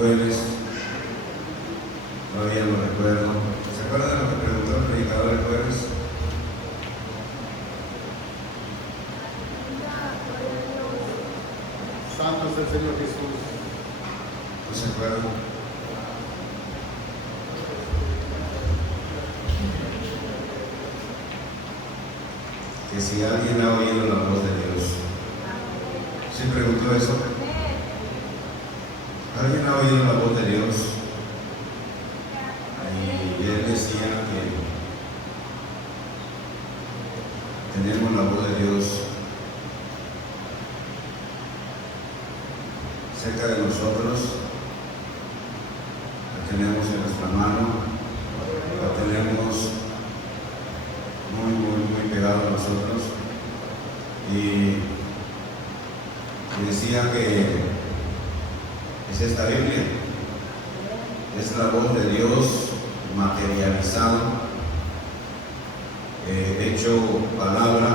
jueves, todavía lo recuerdo. ¿Se acuerdan de lo que preguntó el predicador el jueves? Santo es el Señor Jesús. ¿No se acuerdan? Que si alguien ha oído la voz de Dios. ¿Se preguntó eso? ¿Alguien ha oído la voz de Dios? Y él decía que tenemos la voz de Dios cerca de nosotros, la tenemos en nuestra mano, la tenemos muy pegado a nosotros. Y decía que es esta Biblia, es la voz de Dios materializado, hecho palabra,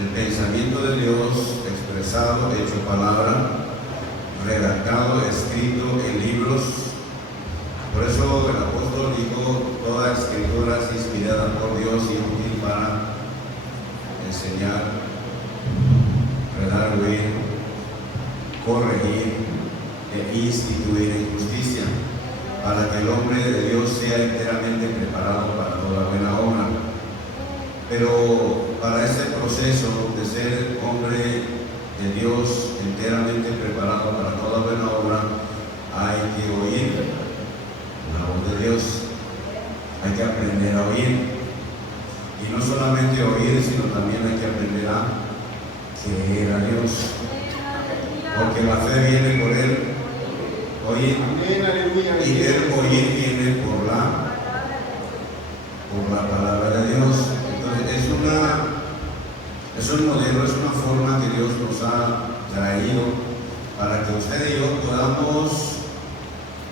el pensamiento de Dios expresado, hecho palabra, redactado, escrito en libros. Por eso el apóstol dijo: toda escritura es inspirada por Dios y útil para enseñar, redarguir, corregir e instituir en justicia, para que el hombre de Dios sea enteramente preparado para toda buena obra. Pero para ese proceso de ser hombre de Dios enteramente preparado para toda buena obra, hay que oír la voz de Dios, hay que aprender a oír, y no solamente oír, sino también hay que aprender a creer a Dios, porque la fe viene por el oír, y el oír viene por la palabra de Dios. Entonces es un modelo, es una forma que Dios nos ha traído para que usted y yo podamos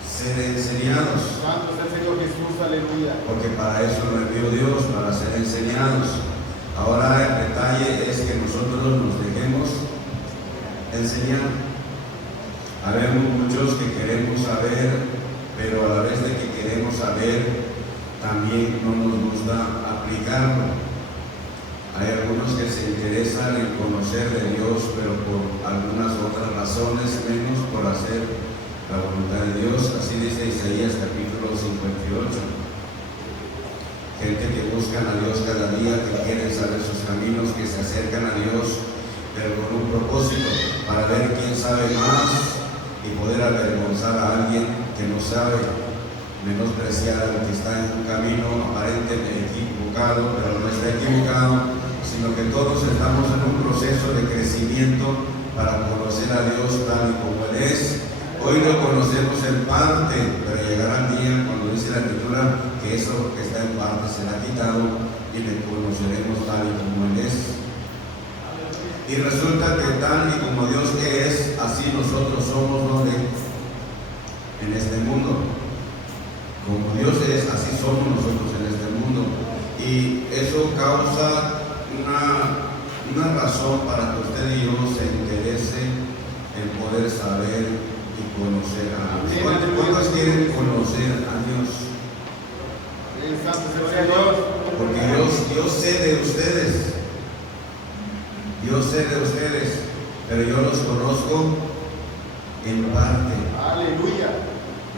ser enseñados. Santo es el Señor Jesús, aleluya. Porque para eso nos envió Dios, para ser enseñados. Ahora el detalle es que nosotros nos dejemos enseñar. Habemos muchos que queremos saber, pero a la vez de que queremos saber, también no nos gusta aplicarlo. Hay algunos que se interesan en conocer de Dios, pero por algunas otras razones, menos por hacer la voluntad de Dios. Así dice Isaías capítulo 58. Gente que buscan a Dios cada día, que quieren saber sus caminos, que se acercan a Dios, pero con un propósito, para ver quién sabe más y poder avergonzar a alguien que no sabe, menospreciar al que está en un camino aparentemente equivocado, pero no está equivocado, sino que todos estamos en un proceso de crecimiento para conocer a Dios tal y como Él es. Hoy lo conocemos en parte, pero llegará el día cuando dice la Escritura que eso que está en parte será quitado y le conoceremos tal y como Él es. Y resulta que tal y como Dios es, así nosotros somos donde en este mundo. Como Dios es, así somos nosotros en este mundo. Y eso causa una razón para que usted y yo se interese en poder saber y conocer a Dios. ¿Cuántos quieren conocer a Dios? Porque yo sé de ustedes. Yo sé de ustedes, pero yo los conozco en parte. Aleluya.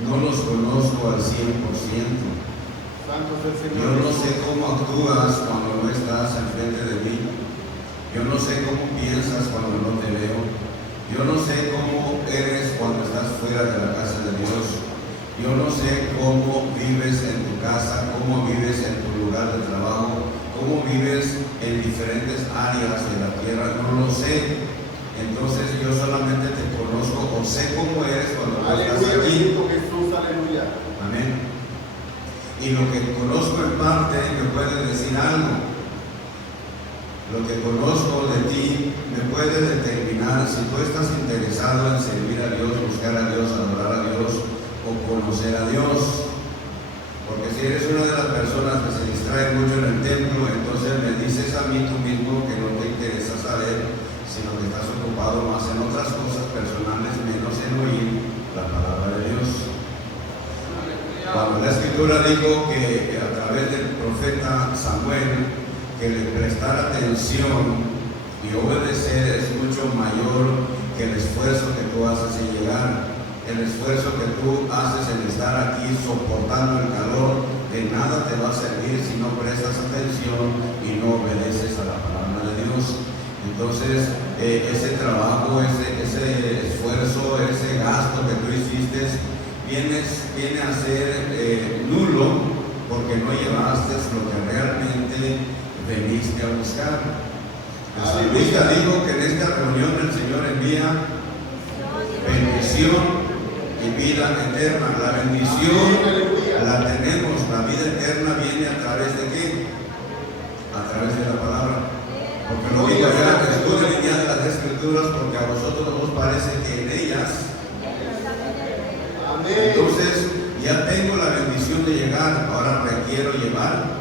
No los conozco al 100%. Santo es el Señor. Yo no sé cómo actúas cuando no estás enfrente de mí. Yo no sé cómo piensas cuando no te veo. Yo no sé cómo eres cuando estás fuera de la casa de Dios. Yo no sé cómo vives en tu casa, cómo vives en tu lugar de trabajo, cómo vives en diferentes áreas de la tierra. No lo sé. Entonces yo solamente te conozco o sé cómo eres cuando no estás aquí. Jesús, aleluya. Amén. Y lo que conozco en parte me puede decir algo. Lo que conozco de ti me puede determinar si tú estás interesado en servir a Dios, buscar a Dios, adorar a Dios o conocer a Dios. Porque si eres una de las personas que se distrae mucho en el templo, entonces me dices a mí tú mismo que no te interesa saber, sino que estás ocupado más en otras cosas personales, menos en oír la palabra Escritura dijo que a través del profeta Samuel, que le prestara atención y obedecer es mucho mayor que el esfuerzo que tú haces en llegar, el esfuerzo que tú haces en estar aquí soportando el calor. De nada te va a servir si no prestas atención y no obedeces a la palabra de Dios. Entonces, ese trabajo, ese esfuerzo, ese gasto que tú hiciste, viene a ser nulo, porque no llevaste lo que realmente veniste a buscar. El salmista dijo que en esta reunión el Señor envía bendición y vida eterna. La bendición la tenemos, la vida eterna viene a través de ¿qué? A través de la palabra. Porque lo digo allá, estudien ya las Escrituras, porque a vosotros os parece que en ellas. Entonces, ya tengo la bendición de llegar, ahora requiero llevar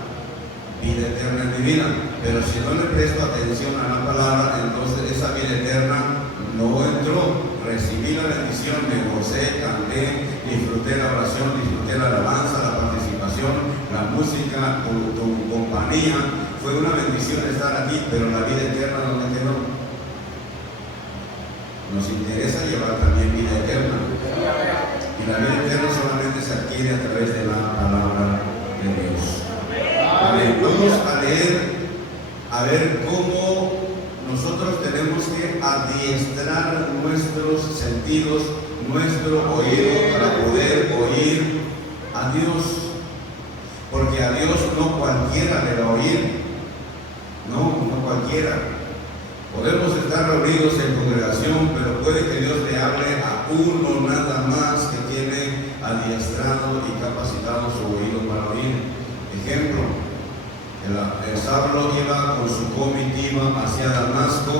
vida eterna en mi vida. Pero si no le presto atención a la palabra, entonces esa vida eterna no entró. Recibí la bendición, me gocé, canté, disfruté la oración, disfruté la alabanza, la participación, la música, tu compañía. Fue una bendición estar aquí, pero la vida eterna, ¿dónde quedó? Nos interesa llevar también vida eterna. Y la vida eterna solamente se adquiere a través de la palabra de Dios. Amén. Vamos a leer, a ver cómo nosotros tenemos que adiestrar nuestros sentidos, nuestro oído para poder oír a Dios. Porque a Dios no cualquiera le va a oír. No cualquiera. Podemos estar reunidos en congregación, pero puede que Dios le hable a uno nada más que tiene adiestrado y capacitado su oído para oír. Ejemplo, el Saulo iba con su comitiva hacia Damasco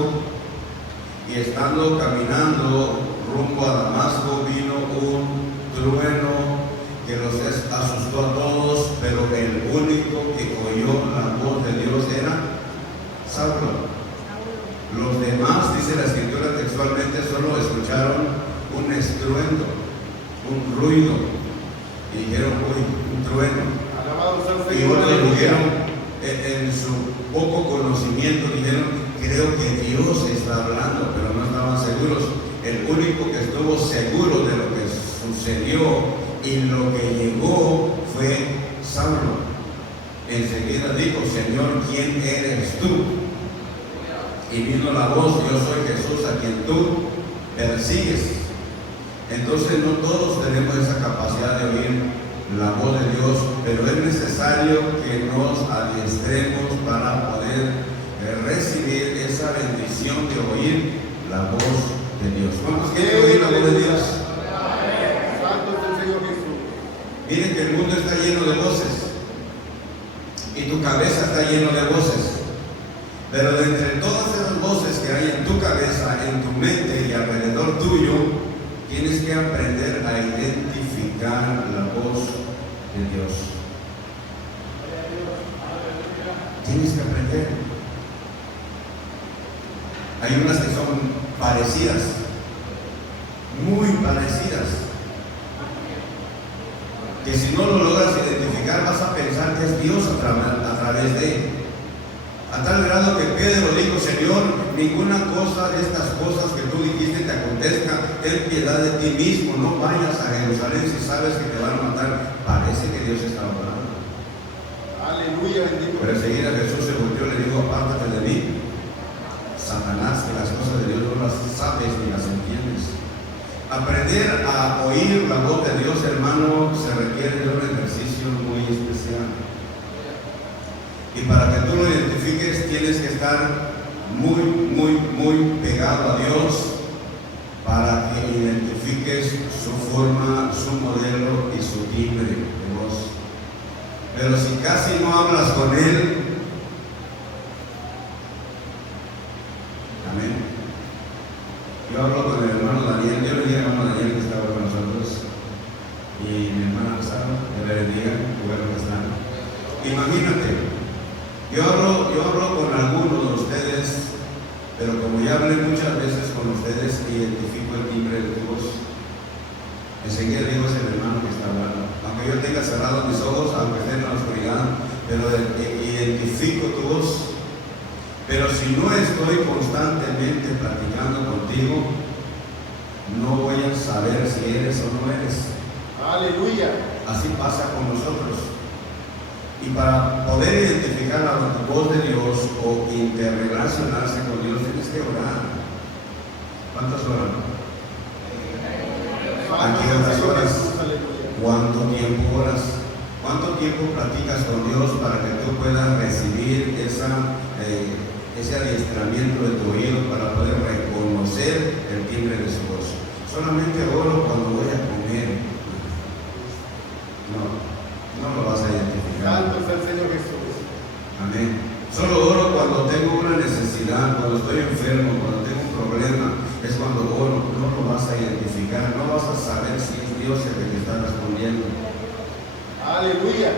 y estando caminando rumbo a Damasco vino un trueno que los asustó a todos, pero el único que oyó la voz de Dios era Saulo. Los demás, dice la Escritura textualmente, solo escucharon un estruendo, un ruido, y dijeron, uy, un trueno. Y otros dijeron, en su poco conocimiento, dijeron, creo que Dios está hablando, pero no estaban seguros. El único que estuvo seguro de lo que sucedió y lo que llegó fue Saulo. Enseguida dijo, Señor, ¿quién eres tú? Y vino la voz, yo soy Jesús a quien tú persigues. Entonces no todos tenemos esa capacidad de oír la voz de Dios, pero es necesario que nos adiestremos para poder recibir esa bendición de oír la voz de Dios. ¿Cuántos quieren oír la voz de Dios? Santo es el Señor Jesús. Miren que el mundo está lleno de voces y tu cabeza está lleno de voces. Pero de entre todas esas voces que hay en tu cabeza, en tu mente y alrededor tuyo, tienes que aprender a identificar la voz de Dios. Tienes que aprender. Hay unas que son parecidas, muy parecidas, que si no lo logras identificar vas a pensar que es Dios a través de él. A tal grado que Pedro dijo, Señor, ninguna cosa de estas cosas que tú dijiste te acontezca, ten piedad de ti mismo, no vayas a Jerusalén si sabes que te van a matar. Parece que Dios está hablando. Aleluya, bendito. Pero enseguida Jesús se volvió y le dijo, apártate de mí, Satanás, que las cosas de Dios no las sabes ni las entiendes. Aprender a oír la voz de Dios, hermano, se requiere de un ejercicio muy especial. Y para que tú lo identifiques, tienes que estar muy pegado a Dios para que identifiques su forma, su modelo y su timbre de voz. Pero si casi no hablas con Él, amén. Yo hablo con el hermano Daniel, yo le dije al hermano Daniel que estaba con nosotros, y mi hermana Rosado, que le bendiga, que bueno que están. Imagínate. Yo hablo con algunos de ustedes, pero como ya hablé muchas veces con ustedes, identifico el timbre de tu voz. Enseguida digo es el hermano que está hablando. Aunque aunque yo tenga cerrados mis ojos, aunque esté en la oscuridad, pero identifico tu voz. Pero si no estoy constantemente platicando contigo, no voy a saber si eres o no eres. Aleluya. Así pasa con nosotros. Y para poder identificar la voz de Dios o interrelacionarse con Dios, tienes que orar. ¿Cuántas horas? ¿A qué horas? ¿Cuánto tiempo oras? ¿Cuánto tiempo platicas con Dios para que tú puedas recibir ese adiestramiento de tu oído para poder reconocer el timbre de su voz? Solamente oro cuando voy a comer. No lo vas a identificar. Santo es el Señor Jesús. Amén. Solo oro cuando tengo una necesidad, cuando estoy enfermo, cuando tengo un problema. Es cuando oro. No lo vas a identificar. No vas a saber si es Dios el que te está respondiendo. Aleluya.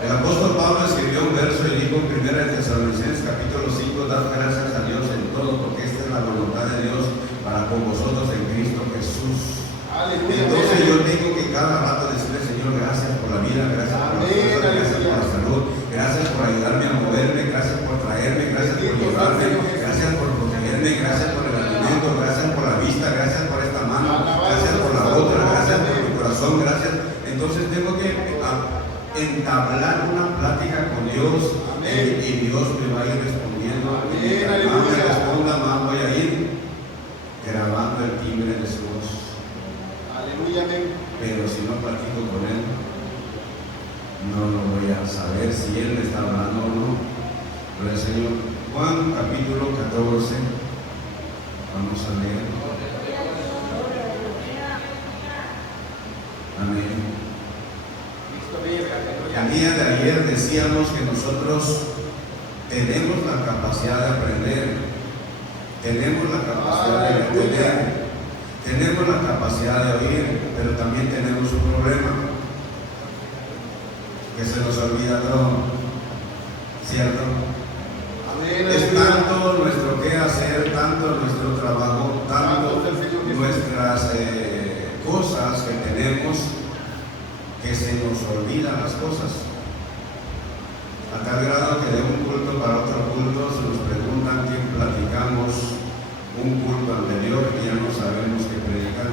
El apóstol Pablo escribió un verso y dijo en 1 Tesalonicenses capítulo 5: dad gracias a Dios en todo, porque esta es la voluntad de Dios para con vosotros en Cristo Jesús. Aleluya. Entonces yo tengo que cada rato decirle: Señor, gracias por la vida, gracias por la fuerza, gracias por la salud, gracias por ayudarme a moverme, gracias por traerme, gracias por llevarme, gracias por protegerme, gracias por el alimento, gracias por la vista, gracias por esta mano, gracias por la otra, gracias por mi corazón, gracias. Entonces tengo que entablar una plática con Dios y Dios me va a ir respondiendo. Mientras más me responda, más voy a ir grabando el timbre de su voz. Aleluya. Pero si no platico con Él, no lo voy a saber si Él me está hablando o no. Gloria al Señor. Juan capítulo 14. Vamos a leer. Amén. El día de ayer decíamos que nosotros tenemos la capacidad de aprender, tenemos la capacidad de entender, tenemos la capacidad de oír, pero también tenemos un problema, que se nos olvida todo, ¿cierto? Amén. Es tanto nuestro qué hacer, tanto nuestro trabajo, tanto nuestras cosas que tenemos, que se nos olvidan las cosas. A tal grado que de un culto para otro culto se nos preguntan qué platicamos un culto anterior y ya no sabemos qué predicar.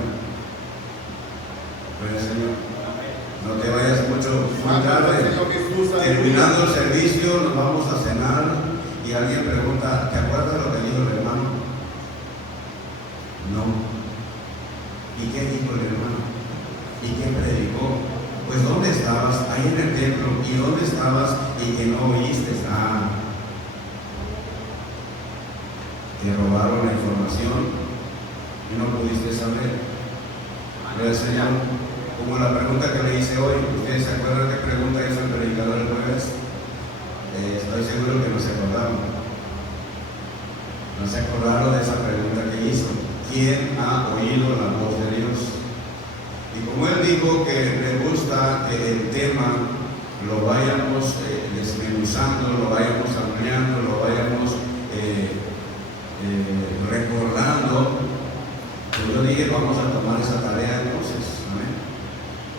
Pues Señor, no te vayas mucho muy tarde. Terminando el servicio nos vamos a cenar y alguien pregunta: ¿te acuerdas lo que dijo el hermano? No. ¿Y qué dijo el hermano? ¿Y qué predicó? Pues ¿dónde estabas? Ahí en el templo. ¿Y dónde estabas? Y que no oíste. Te robaron la información y no pudiste saber. Gloria al Señor. Como la pregunta que le hice hoy, ¿ustedes se acuerdan qué pregunta hizo el predicador el jueves? Estoy seguro que no se acordaron. No se acordaron de esa pregunta que hizo. ¿Quién ha oído la voz de Dios? Y como él dijo que le gusta que el tema lo vayamos desmenuzando, lo vayamos ampliando, lo vayamos recordando, pues yo dije: vamos a tomar esa tarea entonces. Amén.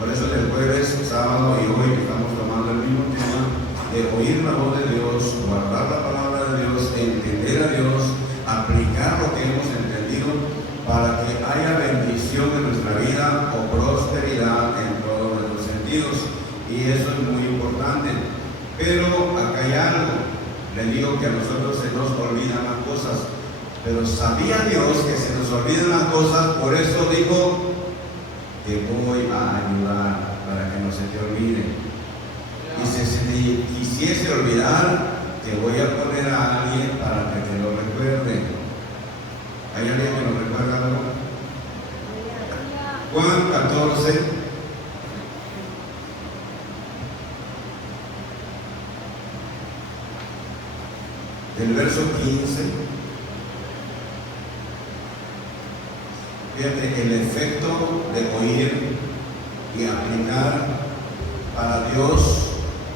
Por eso el jueves, sábado y hoy estamos tomando el mismo tema de oír la voz de Dios, guardar la palabra de Dios, entender a Dios, aplicar lo que hemos entendido, para que haya bendición en nuestra vida o prosperidad en todos nuestros sentidos. Y eso es muy importante. Pero acá hay algo. Le digo que a nosotros se nos olvidan las cosas. Pero sabía Dios que se nos olvidan las cosas, por eso dijo: te voy a ayudar para que no se te olvide. Y si se te quisiese olvidar, te voy a poner a alguien para que te lo recuerde. ¿Hay alguien que nos recuerda algo? Juan 14. Del verso 15. Fíjate, el efecto de oír y aplicar para Dios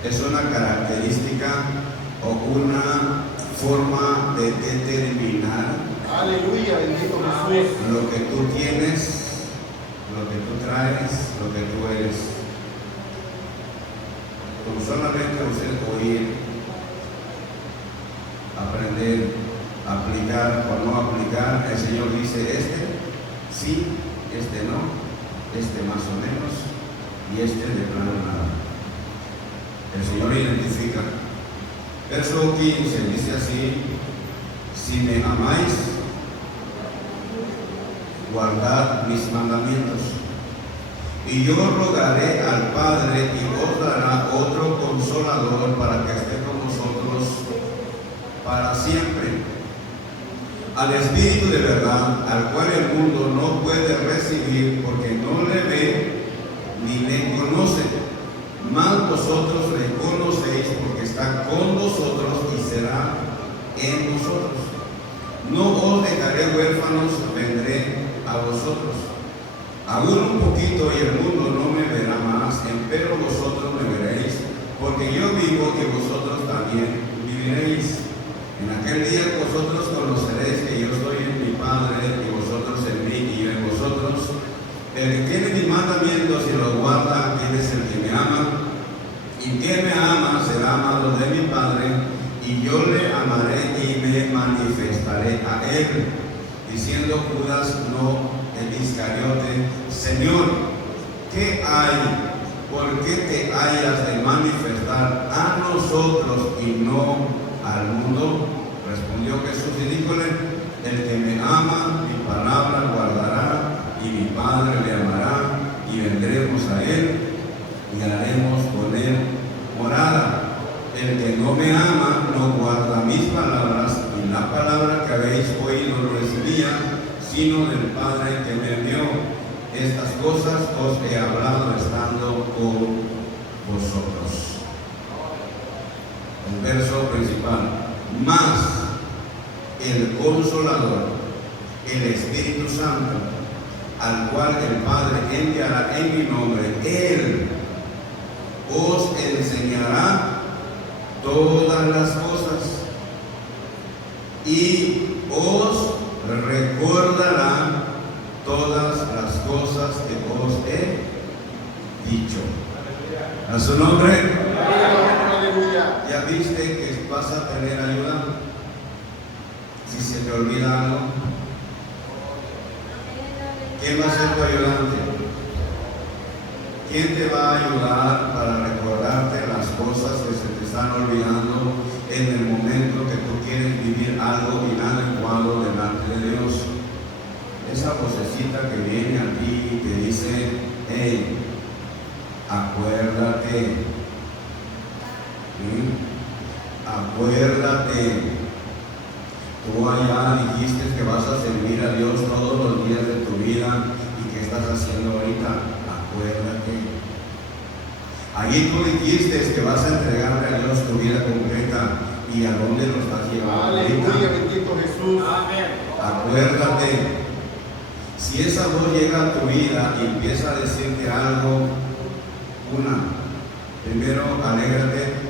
es una característica o una forma de determinar. Aleluya, bendito Jesús. Lo que tú tienes, lo que tú traes, lo que tú eres. con solamente usted oír, aprender, aplicar o no aplicar, el Señor dice sí, no, más o menos, y de plano nada. El Señor identifica. Verso 15 dice así: si me amáis, guardad mis mandamientos, y yo rogaré al Padre y os dará otro consolador para que esté con vosotros para siempre, al Espíritu de verdad, al cual el mundo no puede recibir porque no le ve ni le conoce, mas vosotros le conocéis porque está con vosotros y será en vosotros. No os dejaré huérfanos, vendré a vosotros. Aún un poquito y el mundo no me verá más, empero vosotros me veréis, porque yo vivo y vosotros también viviréis. En aquel día vosotros conoceréis que yo estoy en mi Padre y vosotros en mí y yo en vosotros. El que tiene mis mandamientos y los guarda, ¿quién es el que me ama? Y quien me ama será amado de mi Padre, y yo le amaré y me manifestaré a él. Diciendo Judas, no el Iscariote: Señor, ¿qué hay? ¿Por qué te hayas de manifestar a nosotros y no al mundo? Respondió Jesús y díjole: el que me ama, mi palabra guardará, y mi Padre le amará, y vendremos a él y haremos con él morada. El que no me ama no guarda mis palabras, y la palabra que habéis oído no es mía, sino del Padre que me envió. Estas cosas os he hablado estando con vosotros. El verso principal: más el Consolador, el Espíritu Santo, al cual el Padre enviará en mi nombre, Él os enseñará todas las cosas y os recordará todas las cosas que os he dicho. A su nombre. Aleluya. ¿Ya viste que vas a tener ayuda? Si se te olvida algo, ¿quién va a ser tu ayudante? ¿Quién te va a ayudar para recordarte las cosas que se te están olvidando en el momento que tú quieres vivir algo inadecuado delante de Dios? Esa vocecita que viene a ti y te dice: hey, acuérdate, acuérdate. Tú allá dijiste que vas a servir a Dios todos los días de tu vida, y ¿qué estás haciendo ahorita? Acuérdate. Allí tú dijiste que vas a entregarle a Dios tu vida completa, ¿y a dónde lo estás llevando? Aleluya, bendito Jesús. Amén. Acuérdate. Si esa voz llega a tu vida y empieza a decirte algo, primero alégrate,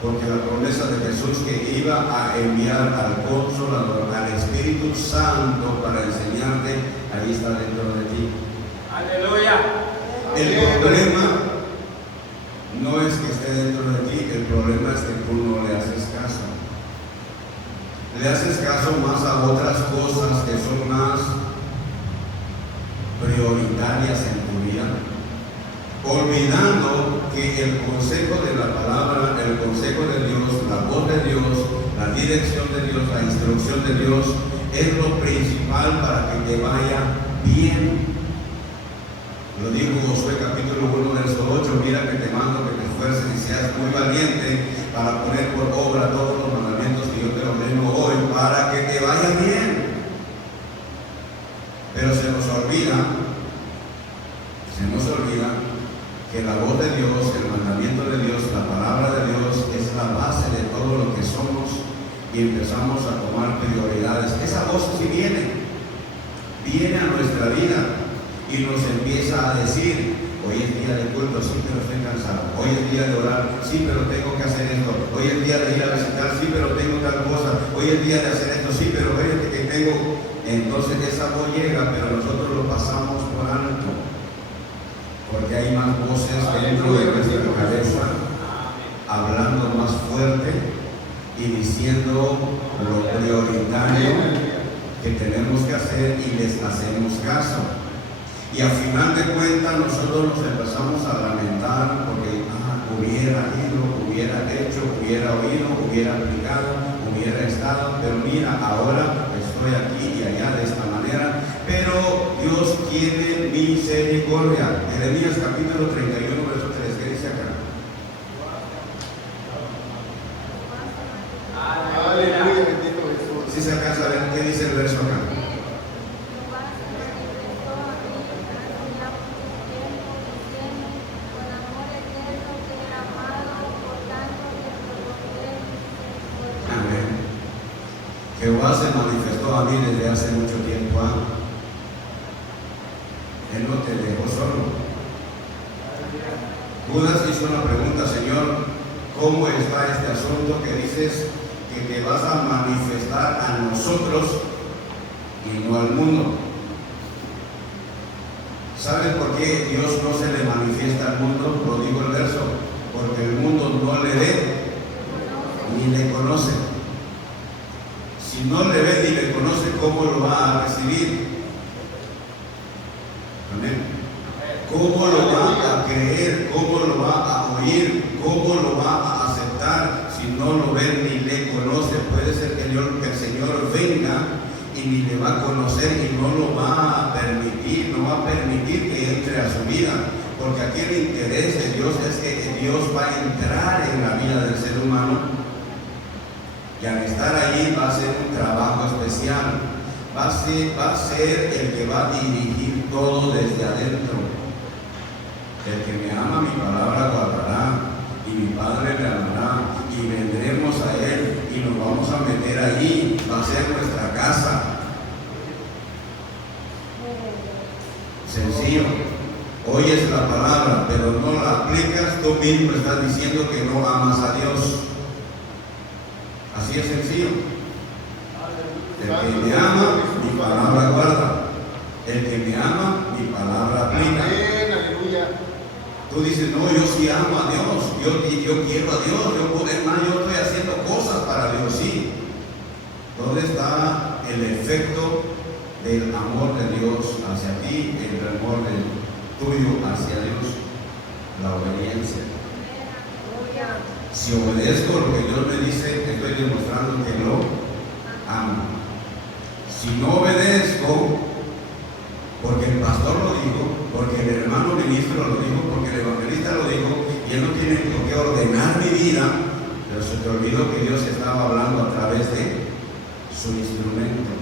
porque la promesa de Jesús que iba a enviar al Consolador, al Espíritu Santo para enseñarte, ahí está dentro de ti. Aleluya. El problema no es que esté dentro de ti, el problema es que tú no le haces caso. Le haces caso más a otras cosas que son más prioritarias en tu vida, olvidando que el consejo de la palabra, el consejo de Dios, la voz de Dios, la dirección de Dios, la instrucción de Dios es lo principal para que te vaya bien. Lo dijo Josué capítulo 1 verso 8: mira que te mando que te esfuerces y seas muy valiente para poner por obra todos los mandamientos que yo te ordeno hoy, para que te vaya bien. Pero se nos olvida que la voz de Dios, el mandamiento de Dios, la palabra de Dios es la base de todo lo que somos, y empezamos a tomar prioridades. Esa voz sí viene a nuestra vida y nos empieza a decir: hoy es día de culto, sí, pero estoy cansado. Hoy es día de orar, sí, pero tengo que hacer esto. Hoy es día de ir a visitar, sí, pero tengo tal cosa. Hoy es día de hacer esto, sí, pero fíjate que tengo. Entonces esa voz llega, pero nosotros lo pasamos por alto, porque hay más voces dentro de nuestra cabeza hablando más fuerte y diciendo lo prioritario que tenemos que hacer y les hacemos caso. Y al final de cuentas nosotros nos empezamos a lamentar porque hubiera ido, hubiera hecho, hubiera oído, hubiera aplicado, hubiera estado, pero mira, ahora estoy aquí y allá de esta manera. Pero Dios tiene misericordia. Jeremías capítulo 31, verso 3, ¿qué dice acá? Aleluya, bendito Jesús. Si se alcanza a ver, ¿qué dice el verso acá? Jehová se manifestó a mí desde hace mucho tiempo. Él no te dejó solo. Judas hizo una pregunta: Señor, ¿cómo está este asunto que dices que te vas a manifestar a nosotros y no al mundo? ¿Sabes por qué Dios no se le manifiesta al mundo? Lo digo el verso: porque el mundo no le ve ni le conoce. Si no le ve ni le conoce, ¿cómo lo va a recibir? Amén. ¿Cómo lo va a creer? ¿Cómo lo va a oír? ¿Cómo lo va a aceptar si no lo ve ni le conoce? Puede ser que el Señor venga y ni le va a conocer y no lo va a permitir, no va a permitir que entre a su vida. Porque aquí el interés de Dios es que Dios va a entrar en la vida del ser humano. Y al estar allí va a ser un trabajo especial, va a ser el que va a dirigir todo desde adentro. El que me ama, mi palabra guardará, y mi Padre me amará, y vendremos a Él, y nos vamos a meter allí, va a ser nuestra casa. Sencillo. Oyes la palabra, pero no la aplicas, tú mismo estás diciendo que no amas a Dios. Así es sencillo. El que me ama, mi palabra guarda. El que me ama, mi palabra aplica. Amén, aleluya. Tú dices: no, yo sí amo a Dios, yo quiero a Dios, yo estoy haciendo cosas para Dios, sí. ¿Dónde está el efecto del amor de Dios hacia ti, el amor tuyo hacia Dios? La obediencia. Si obedezco lo que Dios me dice, estoy demostrando que lo amo. Si no obedezco, porque el pastor lo dijo, porque el hermano ministro lo dijo, porque el evangelista lo dijo, y él no tiene por qué ordenar mi vida, pero se te olvidó que Dios estaba hablando a través de su instrumento.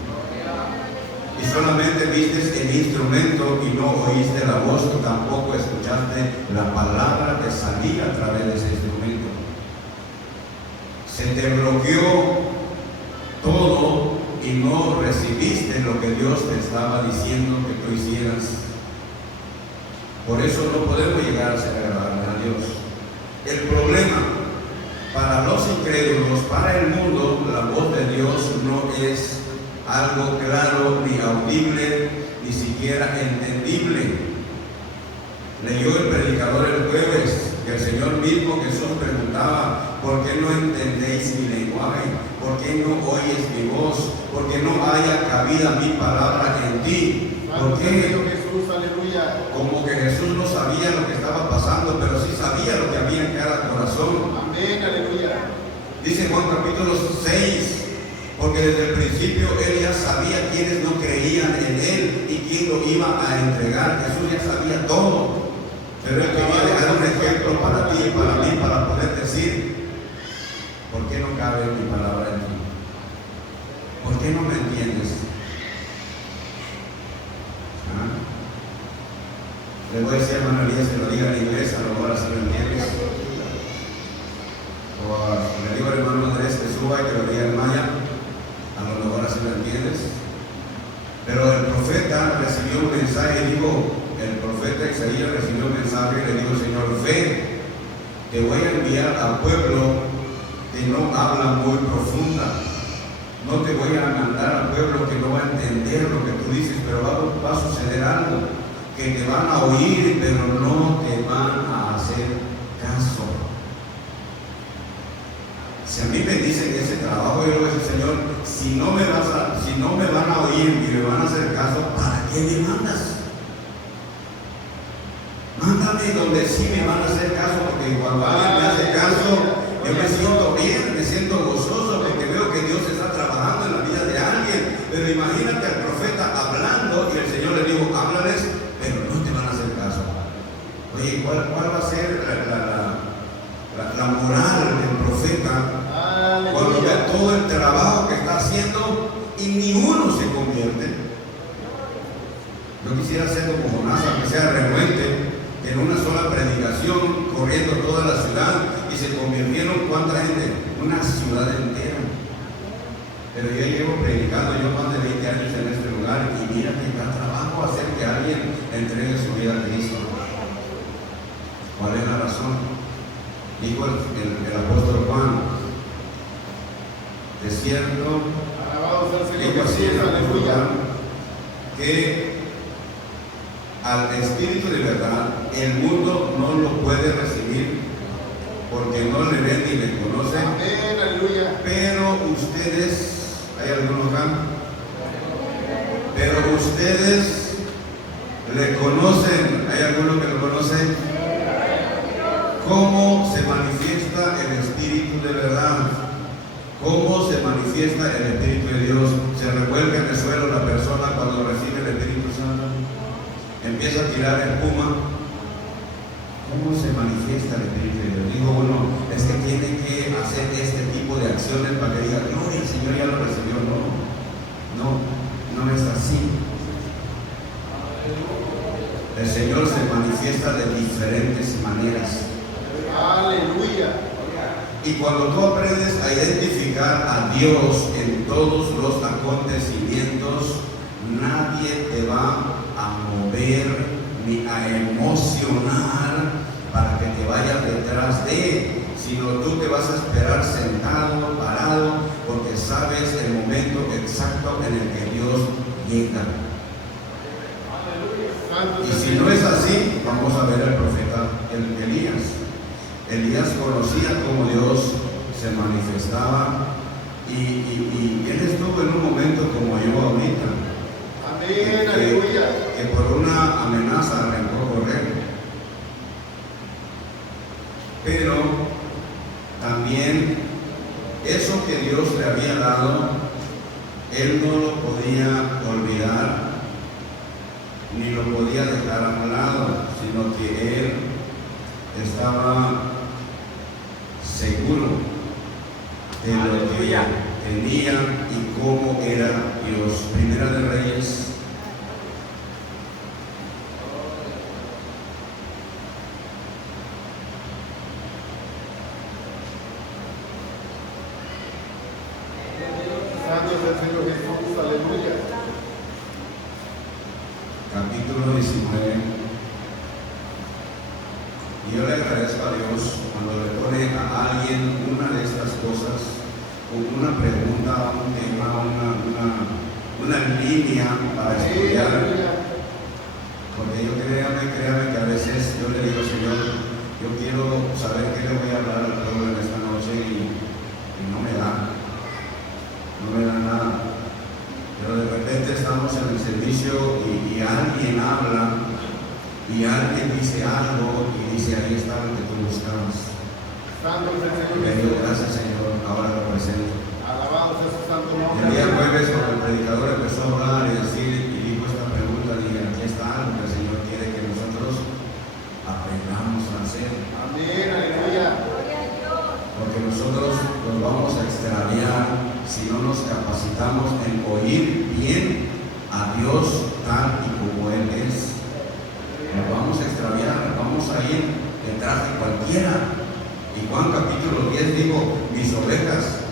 Y solamente viste el instrumento y no oíste la voz, tú tampoco escuchaste la palabra que salía a través de ese instrumento. Se te bloqueó todo y no recibiste lo que Dios te estaba diciendo que tú hicieras. Por eso no podemos llegar a ser agradables a Dios. El problema para los incrédulos, para el mundo, la voz de Dios no es algo claro, ni audible, ni siquiera entendible. Leyó el predicador el jueves que el Señor mismo Jesús preguntaba: ¿por qué no entendéis mi lenguaje? ¿Por qué no oyes mi voz? ¿Por qué no haya cabida mi palabra en ti? ¿Por qué? Jesús, aleluya. Como que Jesús no sabía lo que estaba pasando, pero sí sabía lo que había en cada corazón. Amén, aleluya. Dice Juan capítulo 6, porque desde el principio Él ya sabía quiénes no creían en Él y quién lo iba a entregar. Jesús ya sabía todo. Pero Él quería dejar un ejemplo para ti y para mí, para poder decir: ¿por qué no cabe mi palabra en ti? ¿Por qué no me entiendes? Le voy a decir a hermano Elías que lo diga en inglés, a lo mejor así lo entiendes. O le digo al hermano Andrés que suba y que lo diga en maya, a lo mejor así lo entiendes. Pero el profeta recibió un mensaje y dijo: el profeta Isaías recibió un mensaje y le dijo: Señor, ve, te voy a enviar al pueblo que no habla muy profunda. No te voy a mandar al pueblo que no va a entender lo que tú dices, pero va a suceder algo, que te van a oír, pero no te van a hacer caso. Si a mí me dicen ese trabajo, yo le voy a decir, Señor, si no me van a oír y me van a hacer caso, ¿para qué me mandas? Mándame donde sí me van a hacer caso, porque cuando alguien me hace caso, yo me siento bien, me siento gozoso, porque veo que Dios está trabajando en la vida de alguien. Pero imagínate al profeta hablando y el Señor le dijo, háblales, pero no te van a hacer caso. Oye, ¿cuál va a ser la moral del profeta cuando ve todo el trabajo que está haciendo y ni uno se convierte? Yo quisiera ser como Jonás, que sea renuente, que en una sola predicación, corriendo toda la ciudad, y se convirtieron, ¿cuánta gente? Una ciudad entera. Pero yo llevo predicando más de 20 años en este lugar, y mira que da trabajo hacer que alguien entregue su vida a Cristo. ¿Cuál es la razón? Dijo el apóstol Juan, de cierto, dijo así en el apóstol, que al Espíritu de verdad el mundo no lo puede recibir porque no le ven ni le conocen. Amén, aleluya. Pero ustedes, ¿hay algunos acá? Pero ustedes le conocen, ¿hay alguno que lo conoce? ¿Cómo se manifiesta el Espíritu de verdad? ¿Cómo se manifiesta el Espíritu de Dios? Se revuelca en el suelo la persona cuando recibe el Espíritu Santo. Empieza a tirar espuma. ¿Cómo se manifiesta el Espíritu de Dios? Digo, bueno, es que tiene que hacer este tipo de acciones para que diga, no, el Señor ya lo recibió. No es así. El Señor se manifiesta de diferentes maneras. Aleluya. Y cuando tú aprendes a identificar a Dios en todos los acontecimientos, nadie te va a mover ni a emocionar para que te vayas detrás de él, sino tú te vas a esperar sentado, parado, porque sabes el momento exacto en el que Dios llega. Y si no es así, vamos a ver al profeta Elías. Elías conocía cómo Dios se manifestaba y él estuvo en un momento como yo ahorita. Amén, aleluya. Que por una amenaza arrancó a correr. Pero también eso que Dios le había dado, él no lo podía olvidar ni lo podía dejar a un lado, sino que él estaba seguro de lo que tenía y cómo era Dios. Primera de Reyes. Santo es el Señor Jesús, aleluya. Capítulo 19. Y yo le agradezco a Dios cuando le pone a alguien una de estas cosas, una pregunta, un tema, una línea para estudiar. Porque yo créame que a veces yo le digo, Señor, yo quiero saber qué le voy a hablar al pueblo en esta noche y no me da nada. Pero de repente estamos en el servicio y alguien habla y alguien dice algo y dice, ahí está lo que tú buscabas. Santo es el Y Señor le digo, Jesús. gracias Señor, ahora lo presento. Alabado sea su santo El nombre. día jueves cuando el predicador empezó a hablar y decir y dijo esta pregunta, dije, aquí está lo que el Señor quiere que nosotros aprendamos a hacer. Amén, aleluya. Porque nosotros nos vamos a extraviar si no nos capacitamos en oír bien a Dios tal y como Él es. Nos vamos a extraviar, vamos a ir detrás de cualquiera. Y Juan capítulo 10 dijo, mis ovejas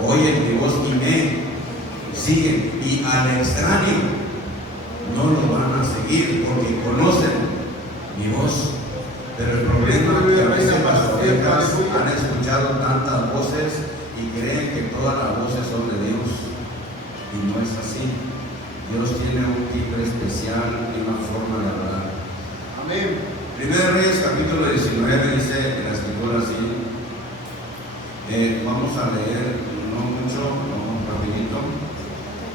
oyen mi voz y me siguen, y al extraño no lo van a seguir porque conocen mi voz. Pero el problema es que a veces las ovejas han escuchado tantas voces y creen que todas las voces son de Dios, y no es así. Dios tiene un timbre especial y una forma de hablar. Amén. Primera Reyes capítulo 19 dice en la escritura así, vamos a leer, no mucho, no, rapidito,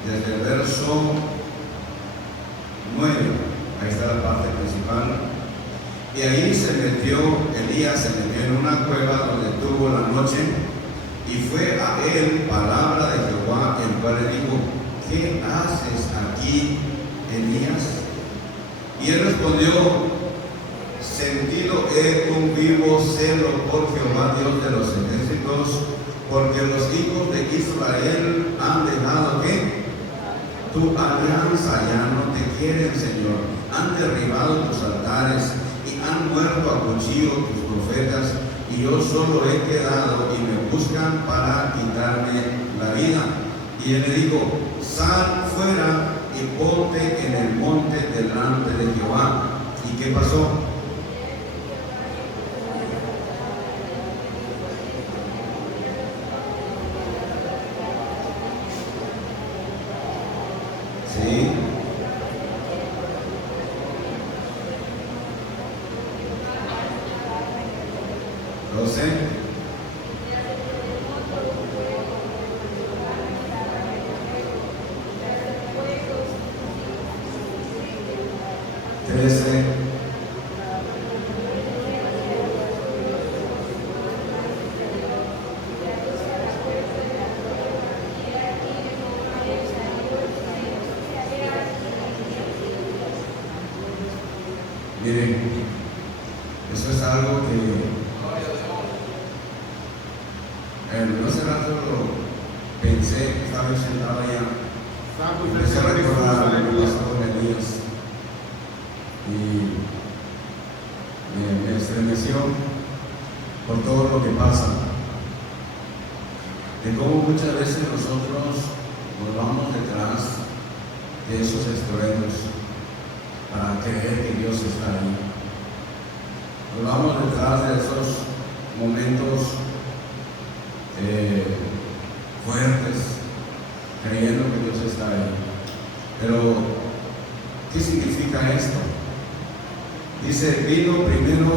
desde el verso 9, ahí está la parte principal. Y ahí Elías se metió en una cueva donde tuvo la noche, y fue a él palabra de Jehová, el cual le dijo: ¿qué haces aquí, Elías? Y él respondió: sentido he un vivo celo por Jehová, Dios de los ejércitos, porque los hijos de Israel han dejado ¿qué? Tu alianza, ya no te quieren, Señor. Han derribado tus altares y han muerto a cuchillo tus profetas, y yo solo he quedado y me buscan para quitarme la vida. Y él le dijo: sal fuera y ponte en el monte delante de Jehová. ¿Y qué pasó? Sí. No sé. 13. Miren, eso es algo que no hace rato pensé, estaba sentado allá, empecé a recordar lo que pasó con Elías y me estremeció por todo lo que pasa, de cómo muchas veces nosotros nos vamos detrás de esos estruendos para creer que Dios está ahí. Nos vamos detrás de esos momentos fuertes, creyendo que Dios está ahí. Pero, ¿qué significa esto? Dice: vino primero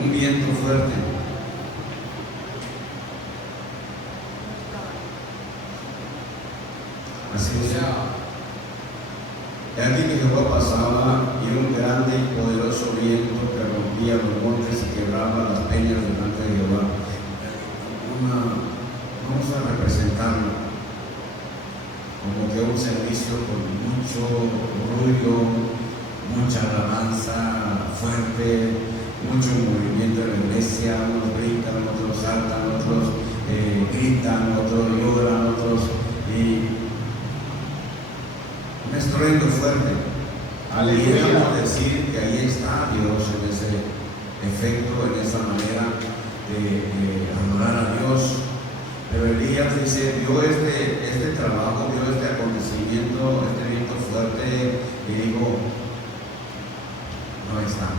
un viento fuerte. Así es. Y aquí que Jehová pasaba, y un grande y poderoso viento que rompía los montes y quebraba las peñas delante de Jehová. Vamos a representarlo como que un servicio con mucho ruido, mucha alabanza fuerte, mucho movimiento en la iglesia. Unos brincan, otros saltan, otros gritan, otros lloran, otros, y un estruendo fuerte. Podríamos decir que ahí está Dios en ese efecto, en esa manera de adorar a Dios. Pero Elías dice: vio este trabajo, vio este acontecimiento, este viento fuerte, y dijo: no está.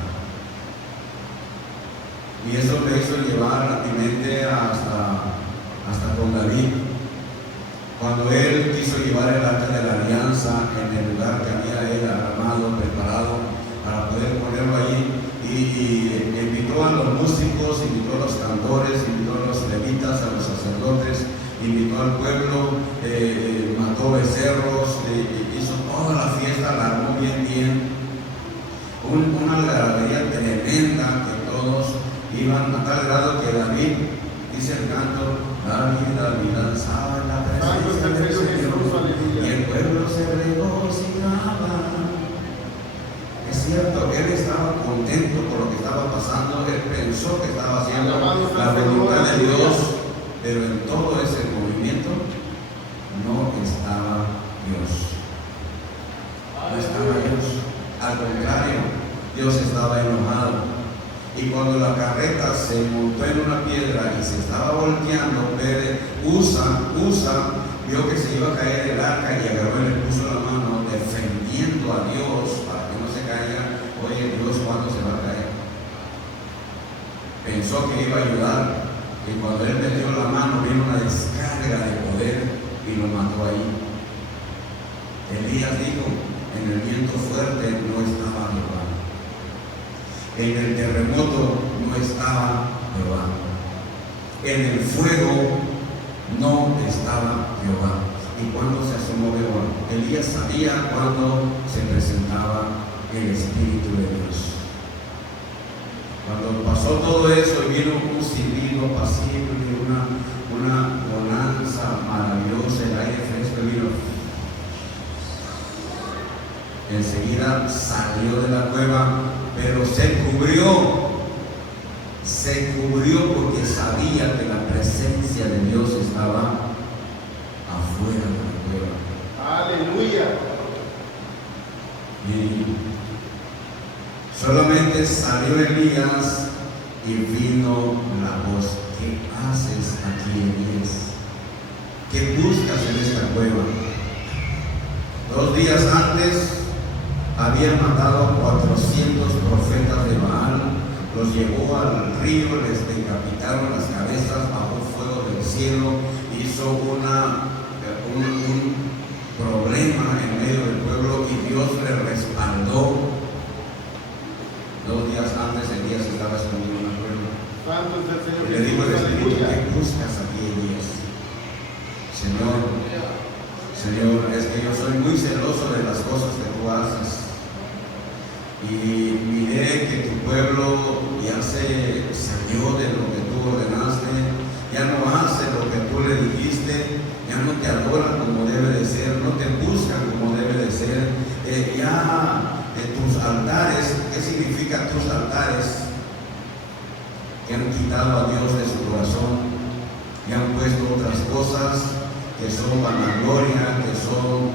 Y eso me hizo llevar a mi mente hasta con David, cuando él quiso llevar el arca de la alianza en el lugar que había él armado, preparado para poder ponerlo allí, y invitó a los músicos, invitó a los cantores, invitó a los levitas, a los sacerdotes, invitó al pueblo, mató becerros, hizo toda la fiesta, la armó bien, una algarabía tremenda, que todos iban a tal grado que David, dice el canto: David danzaba en la presencia del Señor, y el pueblo se regocijaba. Es cierto, él estaba contento por lo que estaba pasando, él pensó que estaba haciendo la voluntad de Dios, pero en todo ese movimiento no estaba Dios. No estaba Dios. Al contrario, Dios estaba enojado. Y cuando la carreta se montó en una piedra y se estaba volteando, Usa vio que se iba a caer el arca, y agarró y le puso la mano defendiendo a Dios para que no se caiga. Oye, Dios, ¿cuándo se va a caer? Pensó que iba a ayudar, y cuando él metió la mano vino una descarga de poder y lo mató ahí. Elías dijo: en el viento fuerte no estaba Jehová, en el terremoto no estaba Jehová. en el fuego no estaba Jehová. Y cuando se asomó Jehová, Elías sabía cuando se presentaba el Espíritu de Dios. Cuando pasó todo eso y vino un silbido apacible, una bonanza maravillosa, el aire fresco vino, enseguida salió de la cueva, pero se cubrió porque sabía que la presencia de Dios estaba afuera de la cueva. Aleluya. Y solamente salió Elías y vino la voz: ¿qué haces aquí, Elías? ¿Qué buscas en esta cueva? 2 días antes había matado a 400 profetas de Baal, los llevó al río, les decapitaron las cabezas bajo fuego del cielo, hizo un problema en medio del pueblo y Dios le respaldó. 2 días antes Elías estaba escondido en la cueva. Santo es el Señor Y le dijo el Jesús. Espíritu: Aleluya. ¿qué buscas aquí, Elías? Señor, es que yo soy muy celoso de las cosas que tú haces. Y miré que tu pueblo ya se salió de lo que tú ordenaste, ya no hace lo que tú le dijiste, ya no te adoran como debe de ser, no te buscan como debe de ser. Tus altares, ¿qué significan tus altares? Que han quitado a Dios de su corazón y han puesto otras cosas que son vanagloria, que son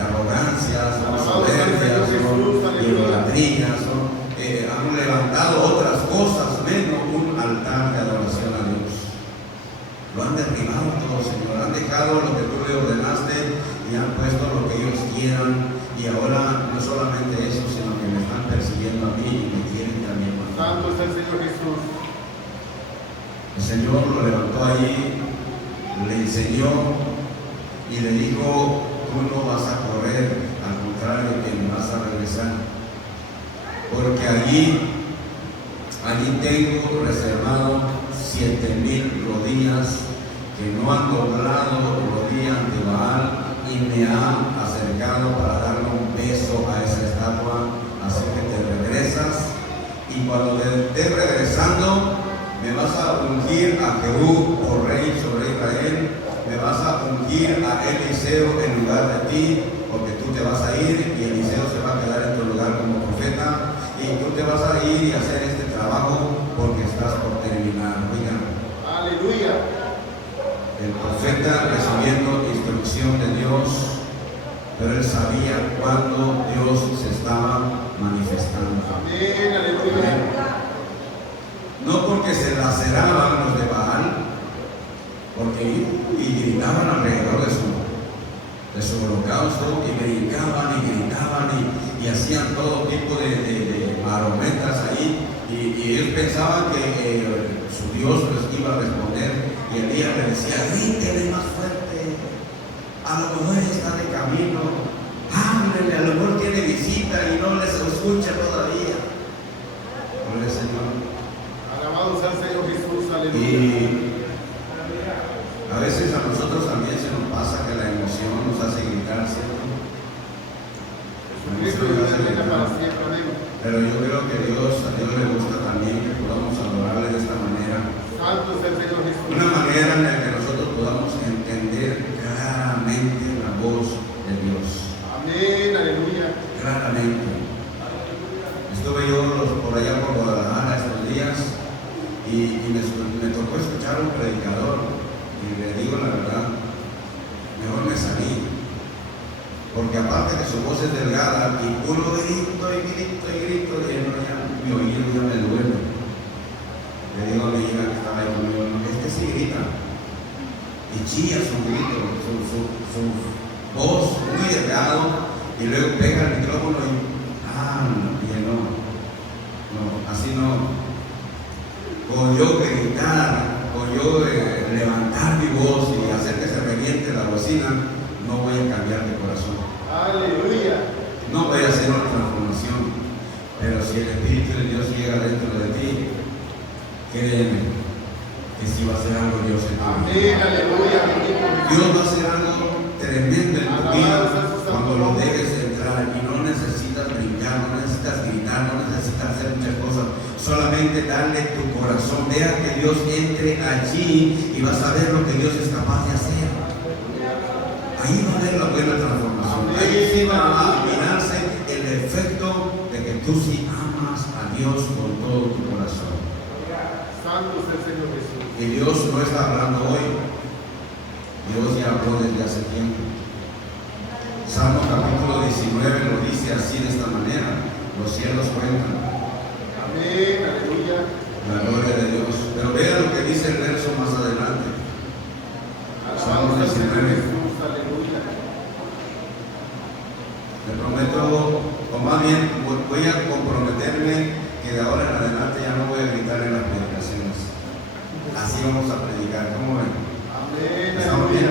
arrogancias, son soberbias, son idolatrías, han levantado otras cosas menos un altar de adoración a Dios. Lo han derribado todo, Señor. Han dejado lo que tú le ordenaste y han puesto lo que ellos quieran. Y ahora no solamente eso, sino que me están persiguiendo a mí y me quieren también matar. Santo es el Señor Jesús. El Señor lo levantó allí, le enseñó y le dijo: tú no vas a correr, al contrario, que vas a regresar. Porque allí tengo reservado 7,000 rodillas que no han doblado rodillas ante Baal y me han acercado para darle un beso a esa estatua. Así que te regresas, y cuando te estés regresando me vas a ungir a Jehú por rey sobre Israel, me vas a ungir a Eliseo en lugar de ti, porque tú te vas a ir y Eliseo se va a quedar en tu lugar como profeta, y tú te vas a ir y hacer este trabajo porque estás por terminar. Oigan, Aleluya. el profeta recibiendo instrucción de Dios, pero él sabía cuándo Dios se estaba manifestando. Amén. Aleluya. No porque se laceraban los de Baal, porque y gritaban alrededor de su holocausto, y brincaban y gritaban y hacían todo tipo de marometas ahí, y ellos pensaban que su Dios les iba a responder, y Elías le decía: grítele más fuerte, a lo mejor está de camino, háblenle, a lo mejor tiene visita y no les escucha todavía. Gloria al Señor. Alabado sea el Señor Jesús. Aleluya. Y a veces a nosotros también se nos pasa que la emoción nos hace gritar, ¿cierto? Jesucristo y la reina para siempre. Amén. Pero yo creo que a Dios le gusta también que podamos adorarle de esta manera. Santo es el Señor Jesús. Una manera en la que nosotros podamos entender claramente la voz de Dios. Amén. Aleluya. Claramente. Estuve yo por allá por Guadalajara estos días y me tocó escuchar a un predicador, y le digo la verdad, mejor me salí, porque aparte que su voz es delgada y puro grito y grito y grito, mi oído ya me duele. Le digo a mi hija que estaba ahí conmigo: este sí grita y chilla su grito, su voz muy delgado, y luego pega el micrófono y no, así no. O yo gritar, o yo levantar mi voz y hacer que se reviente la bocina, no voy a cambiar de corazón. Aleluya. No voy a hacer una transformación. Pero si el Espíritu de Dios llega dentro de ti, créeme que si va a hacer algo Dios en tu vida. Amén, aleluya, bendito Dios Jesús. va a hacer algo tremendo en tu vida cuando lo dejes entrar y no necesitas brincar, no necesitas gritar, no necesitas hacer muchas cosas. Solamente darle tu corazón, deja que Dios entre allí y vas a ver lo que Dios es capaz de hacer. Ahí va a haber la buena transformación. Ahí sí va a mirarse el efecto de que tú sí amas a Dios con todo tu corazón. Santo es el Señor Jesús. Y Dios no está hablando hoy. Dios ya habló desde hace tiempo. Salmo capítulo 19 lo dice así, de esta manera: los cielos cuentan Amén, aleluya. la gloria de Dios. Pero vea lo que dice el verso más adelante. Salmo Alabado sea el Señor 19. Jesús, aleluya. Le prometo, o más bien voy a comprometerme que de ahora en adelante ya no voy a gritar en las predicaciones. Así vamos a predicar. ¿Cómo ven? Amén, ¿Estamos aleluya. bien?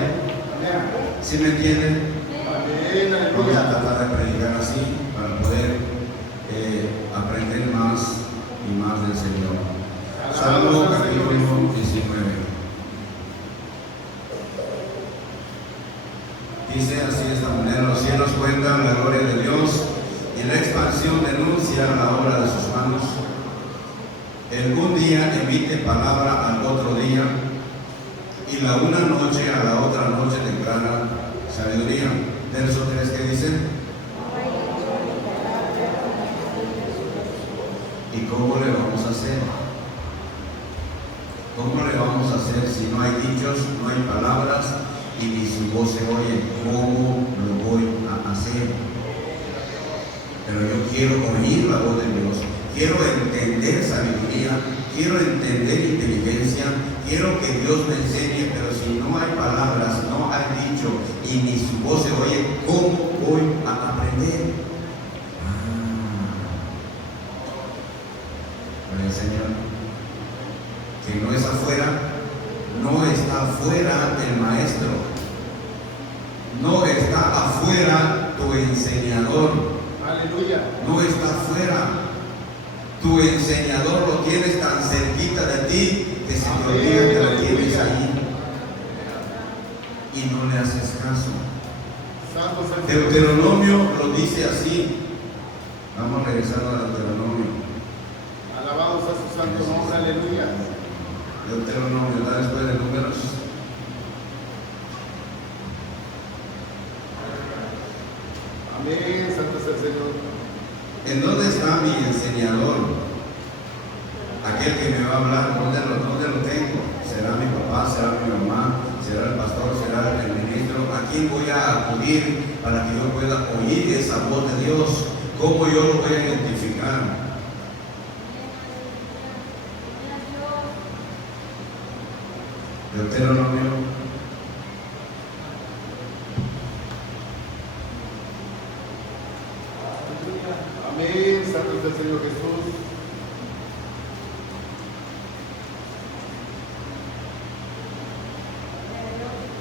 Amén. ¿Sí me entienden? Amén, Vamos a aleluya. tratar de predicar así para poder aprender más y más del Señor. Salmo capítulo 19. Dice así de esta manera: los cielos cuentan la gloria de Dios y la expansión denuncia la obra de sus manos. El un día emite palabra al otro día y la una noche a la otra noche declara sabiduría. Verso 3, ¿qué dice? ¿Y cómo le vamos a hacer? ¿Cómo le vamos a hacer si no hay dichos, no hay palabras y ni su voz se oye? ¿Cómo lo voy a hacer? Pero yo quiero oír la voz de Dios, quiero entender sabiduría, quiero entender inteligencia, quiero que Dios me enseñe, pero si no hay palabras, no hay dicho y ni su voz se oye, ¿cómo voy a aprender? Gloria al Señor. Que no es afuera, no está afuera el maestro, no está afuera tu enseñador, Aleluya. no está afuera. Tu enseñador lo tienes tan cerquita de ti que se te olvida que lo tienes ahí y no le haces caso. Santo es el Señor. Deuteronomio lo dice así. Vamos regresando a Deuteronomio. Alabado sea su santo nombre, aleluya. Deuteronomio, está después de Números. Amén, santo es el Señor. ¿En dónde está mi enseñador? Aquel que me va a hablar, ¿dónde lo tengo? ¿Será mi papá? ¿Será mi mamá? ¿Será el pastor? ¿Será el ministro? ¿A quién voy a acudir para que yo pueda oír esa voz de Dios? ¿Cómo yo lo voy a identificar? Deuteronomio. Amén, santo es el Señor Jesús.